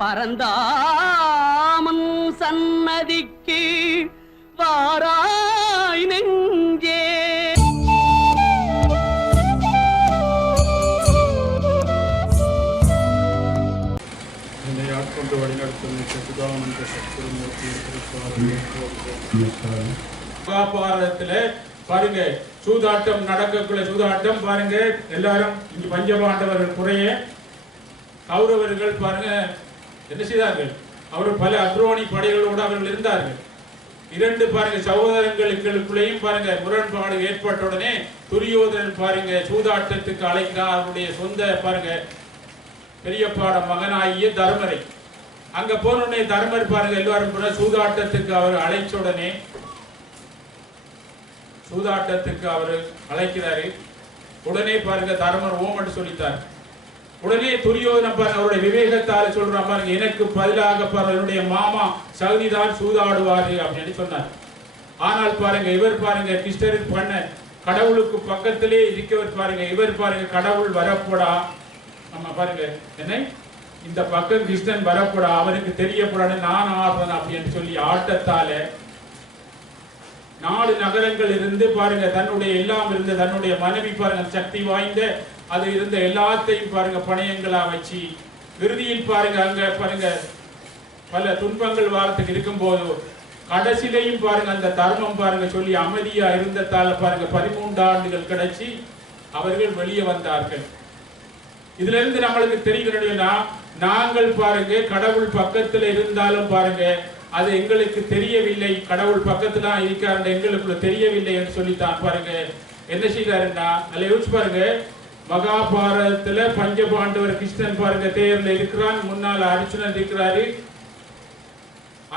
பரந்தாமன் சன்னதிக்கு வாராய் நெஞ்சே. என்னை ஆட்கொண்டு வழிநடத்தும் மகாபாரதத்துல பாருங்க சூதாட்டம் நடக்கக்குள்ள சூதாட்டம் பாருங்க. எல்லாரும் இங்க பஞ்சபாண்டவர்கள் குறைய கௌரவர்கள் பாருங்க என்ன செய்தார்கள்? அவர் பல அத்ரோணி படைகளோடு அவர்கள் இருந்தார்கள். இரண்டு பாருங்க சகோதரங்களுக்குள்ளேயும் பாருங்க முரண்பாடு ஏற்பட்ட உடனே துரியோதனன் பாருங்க சூதாட்டத்துக்கு அழைக்கிறார் அவருடைய சொந்த பாருங்க பெரியப்பாட மகனாகிய தர்மரை. அங்க போன உடனே தர்மர் பாருங்க எல்லாரும் கூட சூதாட்டத்துக்கு அவர் அழைச்ச உடனே சூதாட்டத்துக்கு அவர் அழைக்கிறாரு. உடனே பாருங்க தர்மர் ஓமன்னு சொல்லித்தார் உடனே துரியோதனன் அவருடைய விவேகத்தால சொல்றான் பாருங்க எனக்கு பதிலாக என்னுடைய மாமா சகுதிதான் சூதாடுவாரு அப்படின்னு சொன்னார். ஆனால் பாருங்க இவர் பாருங்க கிருஷ்ணருக்கு பண்ண கடவுளுக்கு பக்கத்திலே இருக்கவர் பாருங்க இவர் பாருங்க கடவுள் வரப்போடா. நம்ம பாருங்க என்ன? இந்த பக்கம் கிருஷ்ணன் வரப்போடா அவனுக்கு தெரியப்படாது நான் ஆடுறேன் அப்படின்னு சொல்லி ஆட்டத்தால நாலு நகரங்கள் இருந்து பாருங்க தன்னுடைய எல்லாம் இருந்த தன்னுடைய மனைவி பாருங்க சக்தி வாய்ந்த அது இருந்த எல்லாத்தையும் பாருங்க பணையங்களா வச்சு இறுதியில் பாருங்க அங்க பாருங்க பல துன்பங்கள் வாரத்துக்கு இருக்கும்போது கடைசிலையும் பாருங்க அந்த தர்மம் பாருங்க சொல்லி அமைதியா இருந்ததால பாருங்க பதிமூன்று ஆண்டுகள் கிடைச்சி அவர்கள் வெளியே வந்தார்கள். இதுல இருந்து நம்மளுக்கு தெரிகிறதுனா நாங்கள் பாருங்க கடவுள் பக்கத்துல இருந்தாலும் பாருங்க அது எங்களுக்கு தெரியவில்லை கடவுள் பக்கத்துல இருக்காரு எங்களுக்குள்ள தெரியவில்லை என்று சொல்லித்தான் பாருங்க. என்ன செய்தாருன்னா அதுல யோசிச்சு பாருங்க மகாபாரதத்துல பஞ்சபாண்டவர் கிருஷ்ணன் பாருங்க தேர்ல இருக்கிறான் முன்னால அர்ஜுனன் இருக்கிறாரு.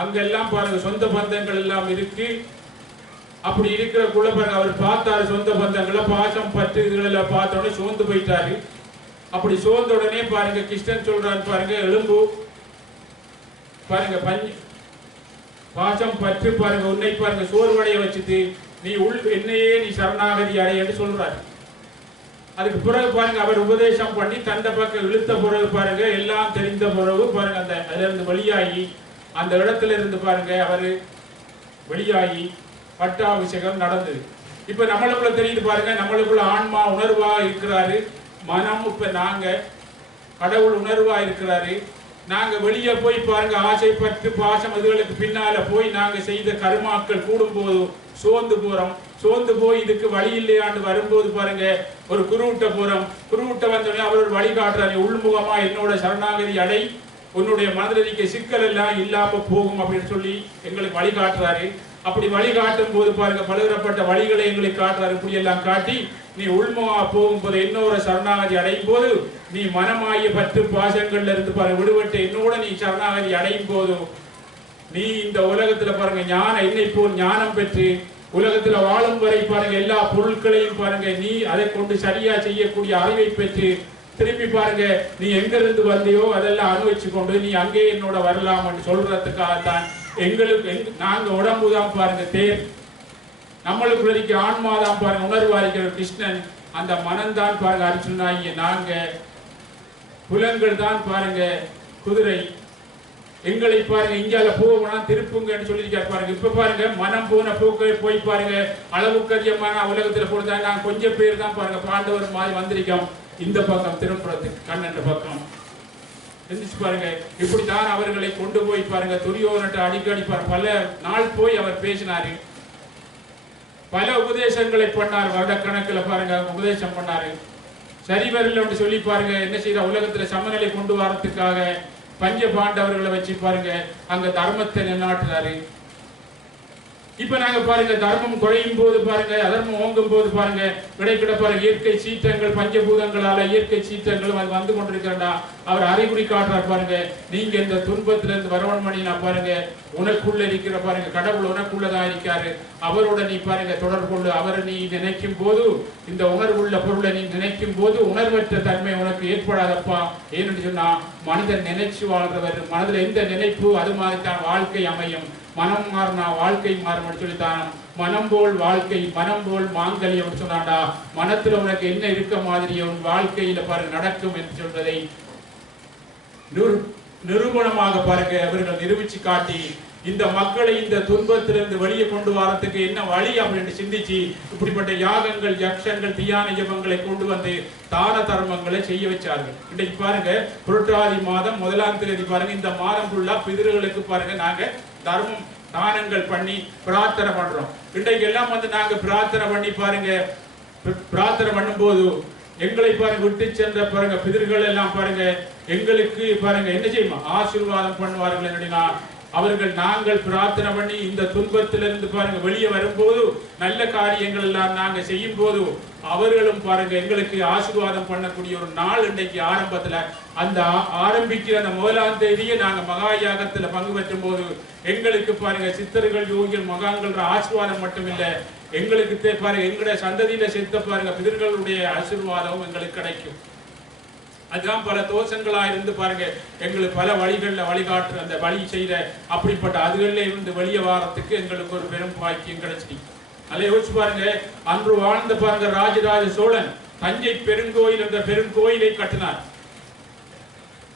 அங்கெல்லாம் பாருங்க சொந்த பந்தங்கள் எல்லாம் இருக்கு. அப்படி இருக்கிற கூட பாருங்க அவர் பார்த்தாரு சொந்த பந்தங்களை பாசம் பற்று இதுகளெல்லாம் பார்த்த உடனே சோர்ந்து போயிட்டாரு. அப்படி சோர்ந்த உடனே பாருங்க கிருஷ்ணன் சொல்றான் பாருங்க எலும்பு பாருங்க பஞ்ச பாசம் பற்று பாருங்க உன்னை பாருங்க சோர்வடைய வச்சுட்டு நீ உள் என்னையே நீ சரணாகதி அடையன்னு சொல்றாரு. அதுக்கு பிறகு பாருங்க அவர் உபதேசம் பண்ணி தந்த பக்கம் இழுத்த பிறகு பாருங்க எல்லாம் தெரிந்த பிறகு பாருங்க அந்த அதிலிருந்து வெளியாகி அந்த இடத்துல இருந்து பாருங்க அவர் வெளியாகி பட்டாபிஷேகம் நடந்தது. இப்ப நம்மளுக்குள்ள தெரியுது பாருங்க நம்மளுக்குள்ள ஆன்மா உணர்வா இருக்கிறாரு. மனம் இப்ப நாங்க கடவுள் உணர்வா இருக்கிறாரு. நாங்க வெளியே போய் பாருங்க ஆசைப்பட்டு பாசம் இதுகளுக்கு பின்னால போய் நாங்க செய்த கருமாக்கள் கூடும் போதும் சோர்ந்து போறோம். சோர்ந்து போய் இதுக்கு வழி இல்லையாண்டு வரும்போது பாருங்க ஒரு குருவிட்ட போறோம். குருவிட்ட வந்தோடனே அவர் ஒரு வழி காட்டுறாரு. உள்முகமா என்னோட சரணாகதி அடை உன்னுடைய மனதில் சிக்கல் எல்லாம் இல்லாம போகும் அப்படின்னு சொல்லி எங்களுக்கு வழி காட்டுறாரு. அப்படி வழி காட்டும் போது பாருங்க பலதரப்பட்ட வழிகளை எங்களுக்கு காட்டுறாரு. இப்படி எல்லாம் காட்டி நீ உள்முகமா போகும்போது என்னோட சரணாகதி அடையும் போது நீ மனமாகிய பத்து பாசங்கள்ல இருந்து பாரு விடுபட்டு என்னோட நீ சரணாகதி அடையும் போதும் நீ இந்த உலகத்துல பாருங்க ஞான என்னை போல் ஞானம் பெற்று உலகத்துல வாழும் வரை பாருங்க எல்லா பொருட்களையும் பாருங்க நீ அதை கொண்டு சரியா செய்யக்கூடிய அறிவை பெற்று திருப்பி பாருங்க நீ எங்க இருந்து வந்தியோ அதெல்லாம் அனுபவிச்சு கொண்டு நீ அங்கே என்னோட வரலாம் சொல்றதுக்காக தான் எங்களுக்கு எங்க- நாங்க உடம்பு தான் பாருங்க தேர். நம்மளுக்கு இருக்க ஆன்மா தான் பாருங்க உணர்வா இருக்கிற கிருஷ்ணன் அந்த மனம்தான் பாருங்க அர்ஜுனாகிய நாங்க. புலங்கள் தான் பாருங்க குதிரை. எங்களை பாருங்க இந்தியால போகணும்னா திருப்புங்கன்னு சொல்லியிருக்காரு பாருங்க. இப்ப பாருங்க மனம் போன போக்கு போய் பாருங்க. அளவுக்கு அதிகமான உலகத்துல போடுதா நான் கொஞ்சம் பேர் தான் பாருங்க பாண்டவர் மாதிரி வந்திருக்கோம் இந்த பக்கம் திருப்புறத்துக்கு கண்ணன் பக்கம். எந்திரிச்சு பாருங்க இப்படித்தான் அவர்களை கொண்டு போய் பாருங்க துரியோனட்ட அடிக்கடி பாருங்க பல நாள் போய் அவர் பேசினாரு. பல உபதேசங்களை பண்ணார் வருடக்கணக்கில் பாருங்க உபதேசம் பண்ணாரு. சரி வரலன்னு சொல்லி பாருங்க என்ன செய்யற உலகத்துல சமநிலை கொண்டு வரத்துக்காக பஞ்ச பாண்டவர்களை வச்சு பாருங்க அங்க தர்மத்தை நிலைநாட்டுறாரு. இப்ப நாங்க பாருங்க தர்மம் குறையும் போது பாருங்க அதர்மம் ஓங்கும் போது பாருங்க. கிடைக்கிட பாருங்க இயற்கை சீற்றங்கள் பஞ்சபூதங்களால இயற்கை சீற்றங்களும் அது வந்து கொண்டிருக்கிறா அவர் அறிகுறி காட்டுறார் பாருங்க. நீங்க இந்த துன்பத்துல இருந்து வரவன் பண்ணினா பாருங்க. உனக்குள்ள இருக்கிற பாருங்க கடவுள் உனக்குள்ளதான் இருக்காரு. அவரோட நீ பாருங்க தொடர்பு கொண்டு அவரை நீ நினைக்கும் போது இந்த உணர்வுள்ள பொருளை நீ நினைக்கும் போது உணர்வற்ற தன்மை உனக்கு ஏற்படாதப்பா. ஏன்னு சொன்னா மனிதன் நினைச்சு வாழ்றவர் மனதில் எந்த நினைப்பு அது மாதிரி தான் வாழ்க்கை அமையும். மனம் மாறினா வாழ்க்கை மாறும் சொல்லித்தான். மனம் போல் வாழ்க்கை மனம் போல் மாங்கல்யம் சொன்னாண்டா மனத்துல உனக்கு என்ன இருக்க மாதிரி உன் வாழ்க்கையில பாரு நடக்கும் என்று சொல்றதை நிரூபணமாக பாருங்க அவர்கள் நிரூபிச்சு காட்டி. இந்த மக்களை இந்த துன்பத்திலிருந்து வெளியே கொண்டு வரத்துக்கு என்ன வழி அப்படின்னு சிந்திச்சு இப்படிப்பட்ட யாகங்கள் யக்ஷங்கள் தியான ஜபங்களை கொண்டு வந்து தான தர்மங்களை செய்ய வச்சார்கள். இன்னைக்கு பாருங்க புரட்டாதி மாதம் முதலாம் தேதி பாருங்க இந்த மாதம் ஃபுல்லா பிதிர்களுக்கு பாருங்க நாங்க தர்மம் தானங்கள் பண்ணி பிரார்த்தனை பண்றோம். இன்றைக்கு எல்லாம் வந்து நாங்க பிரார்த்தனை பண்ணி பாருங்க. பிரார்த்தனை பண்ணும்போது எங்களை பாருங்க விட்டு சென்ற பாருங்க பிதர்கள் எல்லாம் பாருங்க எங்களுக்கு பாருங்க என்ன செய்யுமா? ஆசீர்வாதம் பண்ணுவார்கள் என்னன்னா அவர்கள் நாங்கள் பிரார்த்தனை பண்ணி இந்த துன்பத்திலிருந்து பாருங்க வெளியே வரும்போது நல்ல காரியங்கள் எல்லாம் நாங்க செய்யும் போது அவர்களும் பாருங்க எங்களுக்கு ஆசீர்வாதம் பண்ணக்கூடிய ஒரு நாள் இன்றைக்கு ஆரம்பத்துல. அந்த ஆரம்பிக்கிற அந்த முதலாம் தேதியை நாங்க மகா யாகத்துல பங்கு பெற்றும் போது எங்களுக்கு பாருங்க சித்தர்கள் யோகிகள் மகான்கள் ஆசீர்வாதம் மட்டுமில்ல எங்களுக்கு பாருங்க எங்களுடைய சந்ததியில சேர்த்த பாருங்க பிதர்களுடைய ஆசீர்வாதமும் எங்களுக்கு கிடைக்கும். அதுதான் பல தோஷங்களா இருந்து பாருங்க எங்களுக்கு பல வழிகளில் வழிகாட்டுற அந்த வழி செய்த அப்படிப்பட்ட அதுகளில் இருந்து வெளியே வாரத்துக்கு எங்களுக்கு ஒரு பெரும் பாக்கியம் கிடைச்சி அதை யோசிச்சு பாருங்க. அன்று வாழ்ந்த பாருங்க ராஜராஜ சோழன் தஞ்சை பெருங்கோயில் என்ற பெருங்கோயிலை கட்டினார்.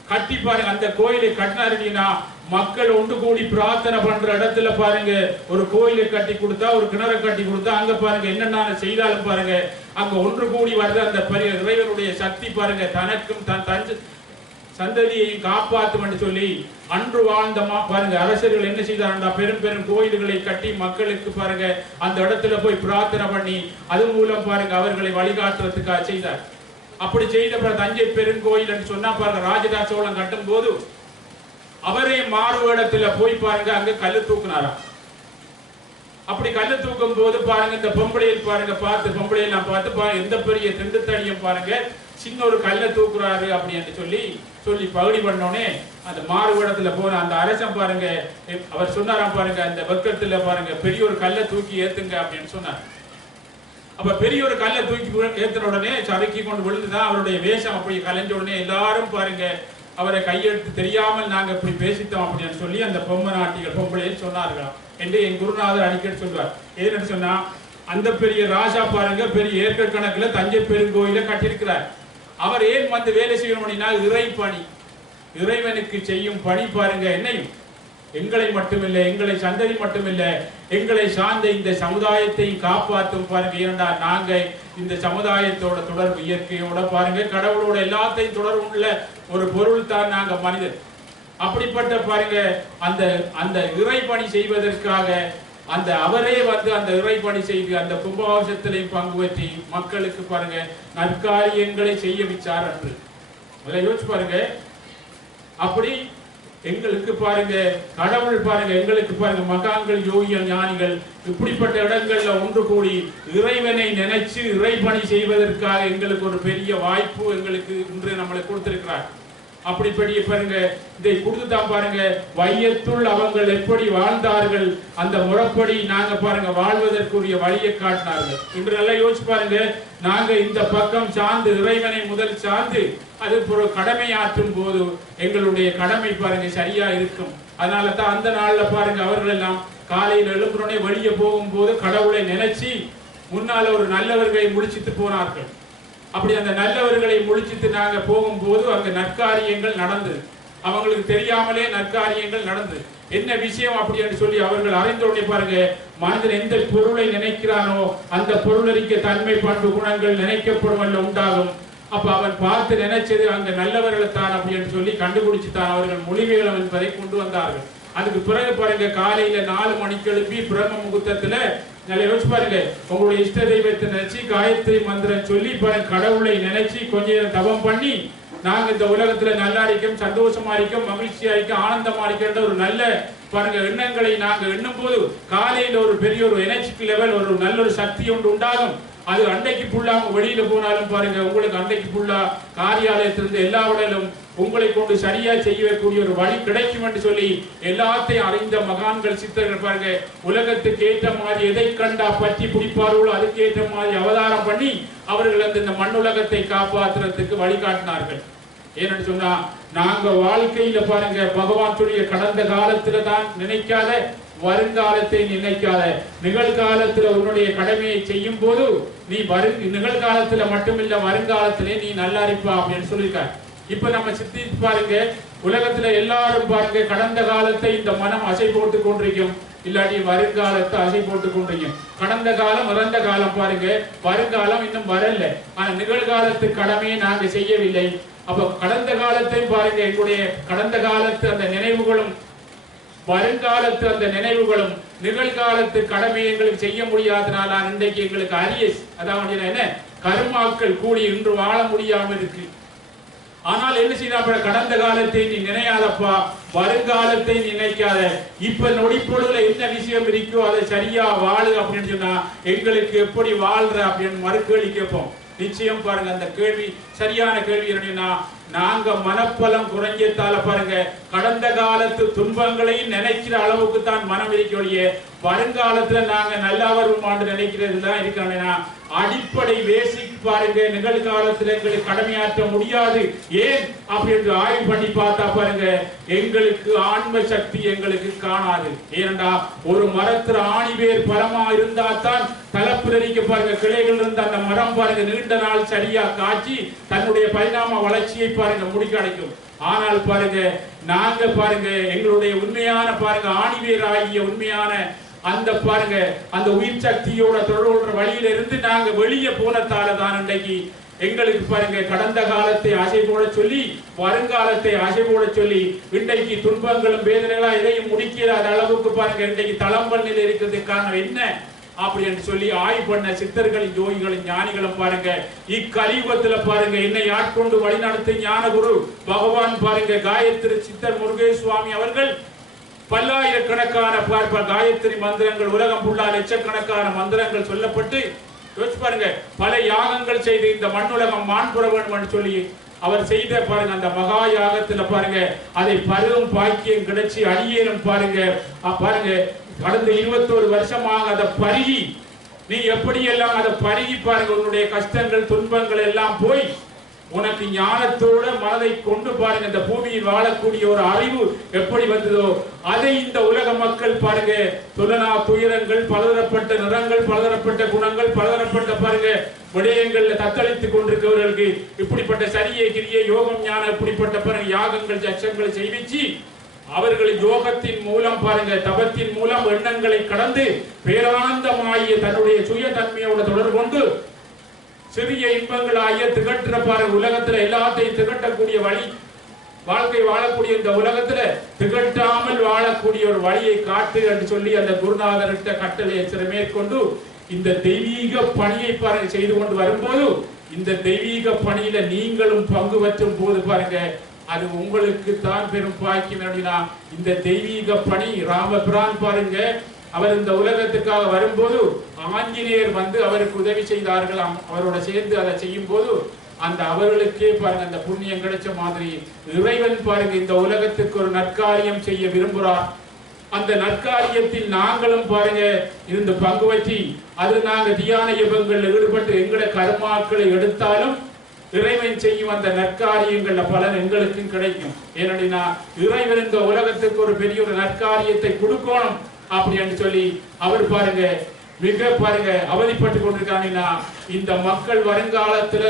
கட்டி பாருங்க அந்த கோயிலை கட்டினாருன்னா மக்கள் ஒன்று கூடி பிரார்த்தனை பண்ற இடத்துல பாருங்க ஒரு கோயிலை கட்டி கொடுத்தா ஒரு கிணறு கட்டி கொடுத்தா அங்க பாருங்க என்னென்ன செய்தாலும் பாருங்க அங்க ஒன்று கூடி வர்ற அந்த பெரிய இறைவனுடைய சக்தி பாருங்க தனக்கும் தன் தஞ்ச சந்ததியையும் காப்பாற்றும் சொல்லி அன்று வாழ்ந்தமா பாருங்க அரசர்கள் என்ன செய்தாருன்னா பெரும் பெரும் கோயில்களை கட்டி மக்களுக்கு பாருங்க அந்த இடத்துல போய் பிரார்த்தனை பண்ணி அது மூலம் பாருங்க அவர்களை வழிகாட்டுறதுக்காக செய்தார். அப்படி செய்த தஞ்சை பெருங்கோயில் என்று சொன்னா பாருங்க ராஜராஜ சோழன் கட்டும் போது அவரே மாறுவேடத்துல போய் பாருங்க அங்க கல்லு தூக்குனாராம் அப்படி கல்லு தூக்கும் போது பாருங்க இந்த பொம்பளையில் பாருங்க பார்த்து பொம்பளையெல்லாம் பார்த்து பாருங்க எந்த பெரிய திண்டுத்தடியும் பாருங்க சின்ன ஒரு கல்லை தூக்குறாரு அப்படின்னு சொல்லி சொல்லி பகுடி பண்ணோடனே அந்த மாறுபடத்துல போன அந்த அரசன் பாருங்க அவர் சொன்னாராம் பாருங்க அந்த பக்கத்துல பாருங்க பெரிய ஒரு கல்லை தூக்கி ஏத்துங்க அப்படின்னு சொன்னார். அப்ப பெரிய ஒரு கல்லை தூக்கி வி- ஏத்தின உடனே சறுக்கி கொண்டு விழுந்துதான் அவருடைய வேஷம் அப்படி கலைஞ்ச உடனே எல்லாரும் பாருங்க அவரை கையெழுத்து தெரியாமல் நாங்க இப்படி பேசித்தோம் அப்படின்னு சொல்லி அந்த பொம்மை நாட்டிகள் பொம்பளையை சொன்னார்களாம். என்று என் குருநாதர் அடிக்கடி சொல்வார். ஏன்னு சொன்னா அந்த பெரிய ராஜா பாருங்க பெரிய ஏக்கர் கணக்குல தஞ்சை பெருங்கோயில கட்டியிருக்கிறார். அவர் ஏன் வந்து வேலை செய்யணும் இறை பணி. இறைவனுக்கு செய்யும் பணி பாருங்க என்னையும். எங்களை மட்டுமில்லை எங்களை சந்ததி மட்டுமில்லை எங்களை சார்ந்த இந்த சமுதாயத்தை காப்பாற்றும் பாருங்க. ஏனண்டா நாங்க இந்த சமுதாயத்தோட தொடர்பு இயற்கையோட பாருங்க கடவுளோட எல்லாத்தையும் தொடர்பு உள்ள ஒரு பொருள் தான் நாங்க மனிதர். அப்படிப்பட்ட பாருங்க அந்த அந்த இறை பணி செய்வதற்காக அந்த அவரே வந்து அந்த இறை பணி செய்து அந்த கும்பாபிஷத்திலையும் பங்கு பற்றி மக்களுக்கு பாருங்க நற்காரியங்களை செய்ய வச்சார் அன்று. அதை யோசிச்சு பாருங்க. அப்படி எங்களுக்கு பாருங்க கடவுள் பாருங்க எங்களுக்கு பாருங்க மகான்கள் யோகிகள் ஞானிகள் இப்படிப்பட்ட இடங்கள்ல ஒன்று கூடி இறைவனை நினைச்சு இறைபணி செய்வதற்காக எங்களுக்கு ஒரு பெரிய வாய்ப்பு எங்களுக்கு இன்று நம்மளை கொடுத்திருக்கிறார். அப்படிப்படி பாருங்க. இதை கொடுத்துதான் பாருங்க. வையத்துள் அவங்கள் எப்படி வாழ்ந்தார்கள் அந்த முறைப்படி நாங்க பாருங்க வாழ்வதற்குரிய வழியை காட்டினார்கள். இன்று நல்லா யோசிச்சு பாருங்க. நாங்க இந்த பக்கம் சார்ந்து இறைவனை முதல் சார்ந்து அது ஒரு கடமையாற்றும் போது எங்களுடைய கடமை பாருங்க சரியா இருக்கும். அதனால தான் அந்த நாள்ல பாருங்க அவர்கள் எல்லாம் காலையில் எழும்புறோடனே வெளியே போகும்போது கடவுளை நினைச்சு முன்னால ஒரு நல்லவர்களை முடிச்சிட்டு போனார்கள். அப்படி அந்த நல்லவர்களை முழிச்சிட்டு நாங்க போகும்போது அங்க நற்காரியங்கள் நடந்தது அவங்களுக்கு தெரியாமலே நற்காரியங்கள் நடந்தது என்ன விஷயம் அப்படி என்று சொல்லி அவர்கள் அறிந்த பாருங்க மனிதன் எந்த பொருளை நினைக்கிறானோ அந்த பொருளறிக்க தன்மை பண்பு குணங்கள் நினைக்கப்படும் அல்ல உண்டாகும். அப்ப அவன் பார்த்து நினைச்சது அங்க நல்லவர்களை தான் அப்படின்னு சொல்லி கண்டுபிடிச்சு தான் அவர்கள் மொழிவேலம் என்பதை கொண்டு வந்தார்கள். அதுக்கு பிறகு பாருங்க காலையில நாலு மணிக்கு எழுப்பி பிரம்ம முகூர்த்தத்துல நல்லா யோசிச்சு பாருங்க. உங்களுடைய இஷ்ட தெய்வத்தை நினைச்சு காயத்ரி மந்திரம் சொல்லி கடவுளை நினைச்சு கொஞ்ச நேரம் தவம் பண்ணி நாங்க இந்த உலகத்துல நல்லா இருக்கோம் சந்தோஷமா இருக்கோம் மகிழ்ச்சியா இருக்கோம் ஆனந்தமா இருக்கிற ஒரு நல்ல பாருங்க எண்ணங்களை நாங்க எண்ணும் போது காலையில ஒரு பெரிய ஒரு எனர்ஜிக் லெவல் ஒரு நல்ல ஒரு சக்தி ஒன்று உண்டாகும். அது அன்னைக்கு ஃபுல்லா அவங்க வெளியில போனாலும் பாருங்க உங்களுக்கு அன்னைக்கு ஃபுல்லா காரியாலயத்திலிருந்து எல்லா உடலும் உங்களை கொண்டு சரியா செய்யக்கூடிய ஒரு வழி கிடைக்கும் என்று சொல்லி எல்லாத்தையும் அறிந்த மகான்கள் சித்தர்கள் பாருங்க உலகத்துக்கு ஏற்ற மாதிரி எதை கண்டா பற்றி பிடிப்பார்களோ அதுக்கு ஏற்ற மாதிரி அவதாரம் பண்ணி அவர்கள் அந்த இந்த மண்ணுலகத்தை காப்பாற்றுறதுக்கு வழிகாட்டினார்கள். ஏன்னு சொன்னா நாங்க வாழ்க்கையில பாருங்க பகவான் சொல்லிய கடந்த காலத்துல தான் நினைக்காத வருங்காலத்தை நினைக்காத நிகழ்காலத்துல உன்னுடைய கடமையை செய்யும் போது நீ வரு நிகழ்காலத்துல மட்டுமில்ல வருங்காலத்திலே நீ நல்லா இருப்பா அப்படின்னு சொல்லியிருக்கார். இப்ப நம்ம சித்தி பாருங்க உலகத்துல எல்லாரும் பாருங்க கடந்த காலத்தை இந்த மனம் அசை போட்டு கொண்டிருக்கும். இல்லாட்டி வருங்காலத்தை அசை போட்டு கொண்டிருக்கும். கடந்த காலம் இறந்த காலம் பாருங்க வருங்காலம் இன்னும் வரல. ஆனா நிகழ்காலத்து கடமையை நாங்க செய்யவில்லை. அப்ப கடந்த காலத்தை பாருங்க எங்களுடைய கடந்த காலத்து அந்த நினைவுகளும் வருங்காலத்து அந்த நினைவுகளும் நிகழ்காலத்து கடமை எங்களுக்கு செய்ய முடியாதனால இன்றைக்கு எங்களுக்கு அரிய அதாவது என்ன? கருமாக்கள் கூடி இன்று வாழ முடியாமல் இருக்கு. ஆனால் என்ன செய்யணும் கடந்த காலத்தை நீ நினையாதப்பா. வருங்காலத்தை நீ நினைக்காத. இப்ப நொடிப்பொழுதுல என்ன விஷயம் இருக்கோ அதை சரியா வாழு அப்படின்னு சொன்னா எங்களுக்கு எப்படி வாழ்ற அப்படின்னு மறுக்கேள்வி கேட்போம். நிச்சயம் பாருங்க அந்த கேள்வி சரியான கேள்வி என்னன்னா நாங்க மனப்பலம் குறைஞ்சத்தால பாருங்க கடந்த காலத்து துன்பங்களையும் நினைக்கிற அளவுக்கு தான் மனம் இருக்க வருங்காலத்துல நாங்க நல்லா வருமான்னு நினைக்கிறது தான் இருக்காங்கன்னா அடிப்படை பேசிக் பாருங்க. நிகழ்காலத்துல எங்களுக்கு கடமையாற்ற முடியாது. ஏன் அப்படின்னு ஆய்வு பண்ணி பார்த்தா பாருங்க. எங்களுக்கு ஆன்ம சக்தி எங்களுக்கு காணாது. ஏனண்டா ஒரு மரத்துல ஆணி வேர் பலமா இருந்தா தான் தலப்பிரரிக்க பாருங்க கிளைகள் இருந்த அந்த மரம் பாருங்க நீண்ட நாள் சரியா காய்ச்சி தன்னுடைய பரிணாம வளர்ச்சியை பாருங்க முடிக்க அடைக்கும். ஆனால் பாருங்க நாங்க பாருங்க எங்களுடைய உண்மையான பாருங்க ஆணிவேர் ஆகிய உண்மையான அந்த பாருங்க அந்த உயிர் சக்தியோட தொடர்புற வழியில இருந்து நாங்க வெளியே போனதால தான் இன்றைக்கு எங்களுக்கு பாருங்க கடந்த காலத்தை ஆசை போட சொல்லி வருங்காலத்தை ஆசை போட சொல்லி இன்றைக்கு துன்பங்களும் வேதனைகளா எதையும் முடிக்கிறாத அளவுக்கு பாருங்க இன்றைக்கு தளம்பல் இருக்கிறதுக்கு காரணம் என்ன? அப்படி என்று சொல்லி ஆய்வு பண்ண சித்தர்களும் யோகிகளும் ஞானிகளும் பாருங்க இக்கலியுகத்துல பாருங்க என்னை ஆட்கொண்டு வழிநடத்தும் ஞானகுரு பகவான் பாருங்க காயத்ரி சித்தர் முருகேஷ் சுவாமி அவர்கள் பல்லாயிரக்கணக்கான பார்ப்ப காயத்ரி மந்திரங்கள் உலகம் புள்ளா லட்சக்கணக்கான மந்திரங்கள் சொல்லப்பட்டு யோசிச்சு பாருங்க பல யாகங்கள் செய்து இந்த மண்ணுலகம் மாண்புற வேண்டும் சொல்லி அவர் செய்த பாருங்க அந்த மகா யாகத்துல பாருங்க அதை பருவம் பாக்கியம் கிடைச்சி அடியேனும் பாருங்க. பாருங்க கடந்த இருபத்தோரு வருஷமாக அதை பருகி நீ எப்படி எல்லாம் அதை பருகி பாருங்க உன்னுடைய கஷ்டங்கள் துன்பங்கள் எல்லாம் போய் உனக்கு ஞானத்தோட மனதை கொண்டு பாருங்க. இந்த பூமியில் வாழக்கூடிய ஒரு அறிவு எப்படி வந்ததோ அதை இந்த உலக மக்கள் பாருங்க. துலனா துயரங்கள் பலதரப்பட்ட நிறங்கள் பலதரப்பட்ட குணங்கள் பலதரப்பட்ட பாருங்க. விடயங்கள்ல தத்தளித்துக் கொண்டிருக்கிறவர்களுக்கு இப்படிப்பட்ட சரியை கிரிய யோகம் ஞானம் இப்படிப்பட்ட பாருங்க யாகங்கள் சச்சங்களை செய்விச்சு அவர்கள் யோகத்தின் மூலம் பாருங்க தபத்தின் மூலம் எண்ணங்களை கடந்து பேரானந்தமாகிய தன்னுடைய சுய தன்மையோட தொடர்பு கொண்டு சிறிய இன்பங்களாகிய திகட்டுற பாரு உலகத்துல எல்லாத்தையும் திகட்டக்கூடிய வழி வாழ்க்கை வாழக்கூடிய இந்த உலகத்துல திகட்டாமல் வாழக்கூடிய ஒரு வழியை காட்டு என்று சொல்லி அந்த குருநாதர்கிட்ட கட்டளை மேற்கொண்டு இந்த தெய்வீக பணியை பாருங்க செய்து கொண்டு வரும்போது இந்த தெய்வீக பணியில நீங்களும் பங்கு பற்றும் போது பாருங்க அது உங்களுக்கு தான் பெரும் பாக்கியம். அப்படின்னா இந்த தெய்வீக பணி ராமபிரான் பாருங்க அவர் இந்த உலகத்துக்காக வரும்போது ஆஞ்சநேயர் வந்து அவருக்கு உதவி செய்தார்களாம். அவரோட சேர்ந்து அதை செய்யும் போது அந்த அவர்களுக்கே பாருங்க அந்த புண்ணியம் கிடைச்ச மாதிரி. இறைவன் பாருங்க இந்த உலகத்துக்கு ஒரு நற்காரியம் செய்ய விரும்புகிறார் அந்த நற்காரியத்தில் நாங்களும் பாருங்க இருந்து பங்கு வச்சு அது நாங்க தியான யுகங்கள்ல ஈடுபட்டு எங்கட கர்மாக்களை எடுத்தாலும் இறைவன் செய்யும் அந்த நற்காரியங்கள்ல பலன் எங்களுக்கும் கிடைக்கும். ஏனென்னா இறைவன் இந்த உலகத்துக்கு ஒரு பெரிய ஒரு நற்காரியத்தை கொடுக்கணும். அப்படின்னு சொல்லி அவர் பாருங்க மிக பாருங்க அவதிப்பட்டு கொண்டிருக்காங்கன்னா இந்த மக்கள் வருங்காலத்துல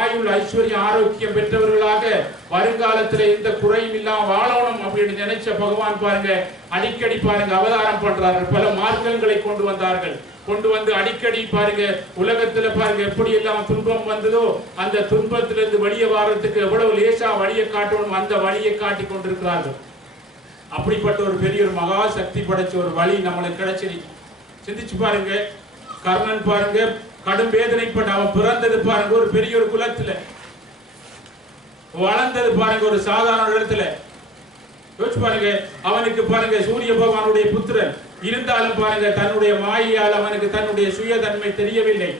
ஆயுள் ஐஸ்வர்யம் ஆரோக்கியம் பெற்றவர்களாக வருங்காலத்துல எந்த குறையும் இல்லாம வாழணும் அப்படின்னு நினைச்ச பகவான் பாருங்க அடிக்கடி பாருங்க அவதாரம் பண்றார்கள். பல மார்க்கங்களை கொண்டு வந்தார்கள். கொண்டு வந்து அடிக்கடி பாருங்க உலகத்துல பாருங்க எப்படி எல்லாம் துன்பம் வந்ததோ அந்த துன்பத்திலிருந்து வெளியே வாரத்துக்கு எவ்வளவு லேசா வழியை காட்டணும் அந்த வழியை காட்டி கொண்டிருக்கிறார்கள். அப்படிப்பட்ட ஒரு பெரிய ஒரு மகா சக்தி படைச்ச ஒரு வழி நம்மளுக்கு கிடைச்சிருக்கு சிந்திச்சு பாருங்க. கர்ணன் பாருங்க. கடும் வேதனைப்பட்ட அவன் பிறந்தது பாருங்க. ஒரு பெரிய ஒரு குலத்துல. வளர்ந்தது பாருங்க ஒரு சாதாரண இடத்துல. யோசிச்சு பாருங்க. அவனுக்கு பாருங்க சூரிய பகவானுடைய புத்திரன். இருந்தாலும் பாருங்க தன்னுடைய மாயால் அவனுக்கு தன்னுடைய சுயதன்மை தெரியவில்லை.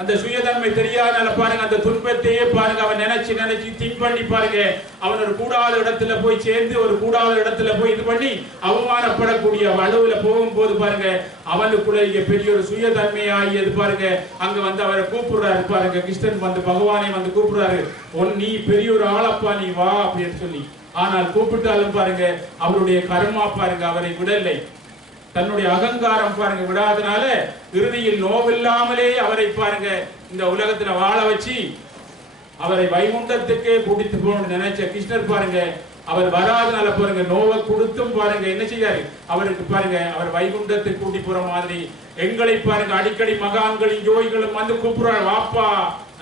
அந்த சுயதன்மை தெரியாதனால பாருங்க அந்த துன்பத்தையே பாருங்க. அவன் நினைச்சு நினைச்சு திங்க் பண்ணி பாருங்க. அவன் ஒரு கூடாத இடத்துல போய் சேர்ந்து ஒரு கூடாத இடத்துல போய் இது பண்ணி அவமானப்படக்கூடிய அளவுல போகும்போது பாருங்க அவனுக்குள்ள இங்க பெரிய ஒரு சுயதன்மை ஆகியது பாருங்க. அங்க வந்து அவரை கூப்பிடுறாரு பாருங்க. கிருஷ்ணன் வந்து பகவானை வந்து கூப்பிடுறாரு. ஒன் நீ பெரிய ஒரு ஆளப்பா நீ வா அப்படின்னு சொல்லி. ஆனால் கூப்பிட்டாலும் பாருங்க அவருடைய கர்மா பாருங்க அவரை விடலை. தன்னுடைய அகங்காரம் பாருங்க விடாதனால இறுதியில் நோவில்லாமலே அவரை பாருங்க இந்த உலகத்துல வாழ வச்சு அவரை வைகுண்டத்துக்கே கூட்டிட்டு போகணும்னு நினைச்ச கிருஷ்ணர் பாருங்க அவர் வராதனால பாருங்க நோவை கொடுத்தும் பாருங்க என்ன செய்யாரு அவருக்கு பாருங்க அவர் வைகுண்டத்துக்கு கூட்டி போற மாதிரி எங்களை பாருங்க அடிக்கடி மகான்களும் ஜோய்களும் வந்து கூப்பிடுறாரு வாப்பா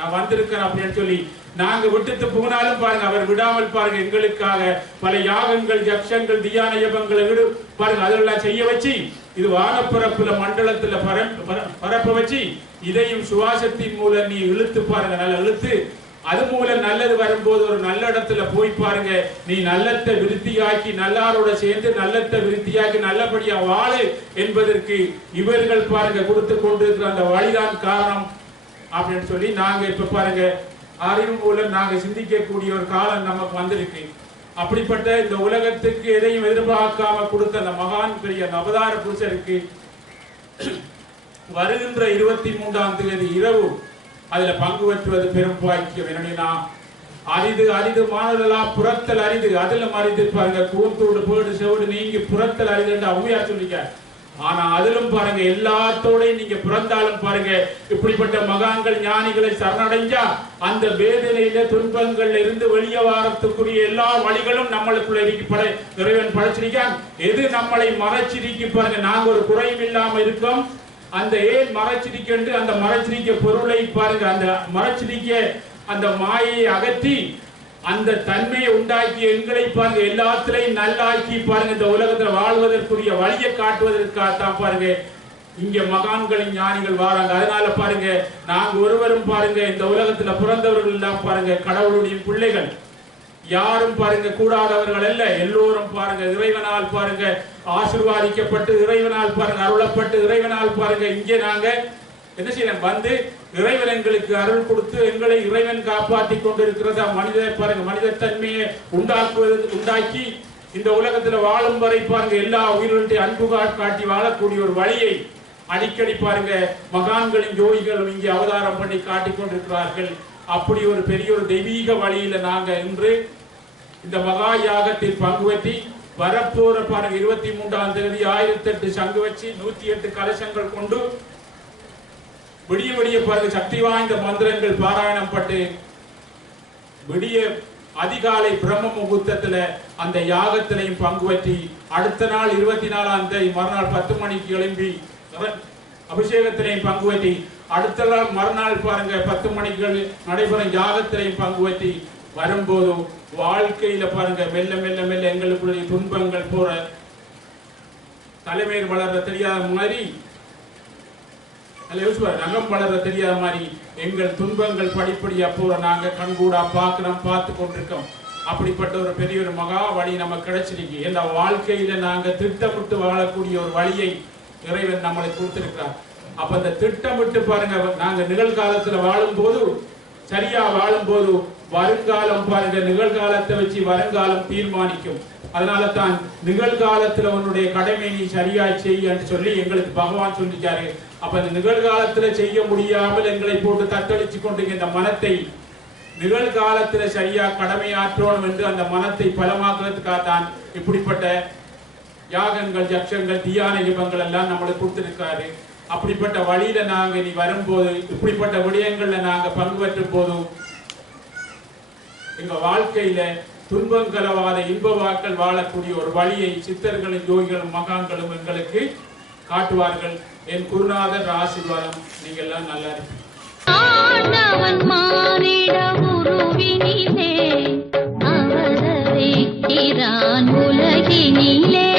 நான் வந்திருக்கிறேன் அப்படின்னு சொல்லி நாங்க விட்டுட்டு போனாலும் பாருங்க அவர் விடாமல் பாருங்க எங்களுக்காக பல யாகங்கள் யக்ஷங்கள் தியான யபங்களை விடு பாருங்க அதெல்லாம் செய்ய வச்சு இது வானப்பரப்புல மண்டலத்துல பரப்ப வச்சு இதையும் சுவாசத்தின் மூலம் நீ இழுத்து பாருங்க நல்லா இழுத்து அது மூலம் நல்லது வரும்போது ஒரு நல்ல இடத்துல போய் பாருங்க நீ நல்லத்தை விருத்தியாக்கி நல்லாரோட சேர்ந்து நல்லத்தை விருத்தியாக்கி நல்லபடியா வாழு என்பதற்கு இவர்கள் பாருங்க கொடுத்து கொண்டிருக்கிற அந்த வழிதான் காரணம். அப்படின்னு சொல்லி நாங்க இப்ப பாருங்க அறிவு மூலம் நாங்க சிந்திக்கக்கூடிய ஒரு காலம் நமக்கு வந்திருக்கு. அப்படிப்பட்ட இந்த உலகத்துக்கு எதையும் எதிர்பார்க்காம கொடுத்த அந்த மகான் பெரிய அந்த அவதார புருஷருக்கு வருகின்ற இருபத்தி மூன்றாம் தேதி இரவு அதுல பங்கு பெற்றுவது பெரும் பாக்கியம். என்னன்னா அரிது அரிது மாணவர்களா புறத்தல் அரிது. அதிலும் அரிது பாருங்க கூத்தோடு பேடு செவடு நீங்கி புறத்தல் அரிதுன்ற அவையா சொல்லிக்க ஆனா அதிலும் பாருங்க எல்லாத்தோடையும் நீங்க பிறந்தாலும் பாருங்க இப்படிப்பட்ட மகான்கள் ஞானிகளை சரணடைஞ்சா அந்த வேதனையில துன்பங்கள்ல இருந்து வெளியே வாரத்துக்குரிய எல்லா வழிகளும் நம்மளுக்குள்ள இருக்கு. படை இறைவன் படைச்சிருக்கான். எது நம்மளை மறைச்சிருக்கி பாருங்க நாங்க ஒரு குறையும் இல்லாம இருக்கோம். அந்த ஏன் மறைச்சிருக்கென்று அந்த மறைச்சிருக்க பொருளை பாருங்க அந்த மறைச்சிருக்க அந்த மாயை அகற்றி அந்த தன்மையை உண்டாக்கி எங்களை பாருங்க. எல்லாத்திலையும் நல்லாக்கி பாருங்க. இந்த உலகத்துல வாழ்வதற்குரிய வழியை காட்டுவதற்காகத்தான் பாருங்க. இங்க மகான்களின் ஞானிகள் வாராங்க. அதனால பாருங்க நாங்க ஒருவரும் பாருங்க இந்த உலகத்துல பிறந்தவர்கள் எல்லாம் பாருங்க கடவுளுடைய பிள்ளைகள். யாரும் பாருங்க கூடாதவர்கள் அல்ல. எல்லோரும் பாருங்க இறைவனால் பாருங்க ஆசிர்வாதிக்கப்பட்டு இறைவனால் பாருங்க அருளப்பட்டு இறைவனால் பாருங்க. இங்கே நாங்க என்ன செய்யணும் வந்து இறைவன் எங்களுக்கு அருள் கொடுத்து எங்களை இறைவன் காப்பாற்றி கொண்டிருக்கிறதா? மனித பாருங்க மனித தன்மையை உண்டாக்குவது உண்டாக்கி இந்த உலகத்துல வாழும் வரை பாருங்க எல்லா உயிர்களுடைய அன்பு காட்டி வாழக்கூடிய ஒரு வழியை அடிக்கடி பாருங்க மகான்களின் ஜோதிகளும் இங்கே அவதாரம் பண்ணி காட்டிக் கொண்டிருக்கிறார்கள். அப்படி ஒரு பெரிய ஒரு தெய்வீக வழியில நாங்க இன்று இந்த மகா யாகத்தில் பங்கு பற்றி வரப்போற பாருங்க இருபத்தி மூன்றாம் தேதி ஆயிரத்தி எட்டு சங்கு வச்சு நூத்தி எட்டு கலசங்கள் கொண்டு விடிய விடிய பாருங்க சக்தி வாய்ந்த மந்திரங்கள் பாராயணம் பட்டு விடிய அதிகாலை பிரம்ம முகூர்த்தத்துல அந்த யாகத்திலையும் பங்கு பற்றி அடுத்த நாள் இருபத்தி நாலாம் தேதி மறுநாள் பத்து மணிக்கு எழும்பி அபிஷேகத்திலையும் பங்கு பற்றி அடுத்த நாள் மறுநாள் பாருங்க பத்து மணிக்கு நடைபெறும் யாகத்திலையும் பங்கு பற்றி வரும்போதும் வாழ்க்கையில பாருங்க மெல்ல மெல்ல மெல்ல எங்களுக்குள்ள துன்பங்கள் போற தலைமையில் வளர தெரியாத மாதிரி அதில் யோசிச்சு நகம் வளர தெரியாத மாதிரி எங்கள் துன்பங்கள் படிப்படியா போற நாங்க கண்கூடா பார்க்கிறோம் பார்த்து கொண்டிருக்கோம். அப்படிப்பட்ட ஒரு பெரிய ஒரு மகா வழி நமக்கு கிடைச்சிருக்கு. இந்த வாழ்க்கையில நாங்க திட்டமிட்டு வாழக்கூடிய ஒரு வழியை இறைவன் நம்மளுக்கு கொடுத்திருக்கிறார். அப்ப அந்த திட்டமிட்டு பாருங்க நாங்க நிகழ்காலத்துல வாழும்போது சரியா வாழும் போது வருங்காலம் பாருங்க நிகழ்காலத்தை வச்சு வருங்காலம் தீர்மானிக்கும். அதனால தான் நிகழ்காலத்துல உன்னுடைய கடமை நீ சரியா செய்ய சொல்லி எங்களுக்கு பகவான் சொல்லிச்சாரு அப்ப இந்த நிகழ்காலத்துல செய்ய முடியாமல் எங்களை போட்டு தத்தளிச்சு கொண்டு இந்த மனத்தை நிகழ்காலத்துல சரியா கடமையாற்றணும் என்று அந்த மனத்தை பலமாக்குறதுக்காக தான் இப்படிப்பட்ட யாகங்கள் ஜக்ஷங்கள் தியான யுகங்கள் எல்லாம் நம்மளுக்கு கொடுத்திருக்காரு அப்படிப்பட்ட வழியில நாங்க இனி வரும்போது இப்படிப்பட்ட விடயங்கள்ல நாங்க பங்கு பெற்றும் போதும் எங்க வாழ்க்கையில துன்பங்களவாத இன்பவாக்கள் இன்ப வாக்கள் வாழக்கூடிய ஒரு வழியை சித்தர்களும் யோகிகளும் மகான்களும் எங்களுக்கு காட்டுவார்கள். என் குருநாதர் ஆசீர்வாதம். நீங்க எல்லாம் நல்லா இருப்பீங்க. உலகினிலே.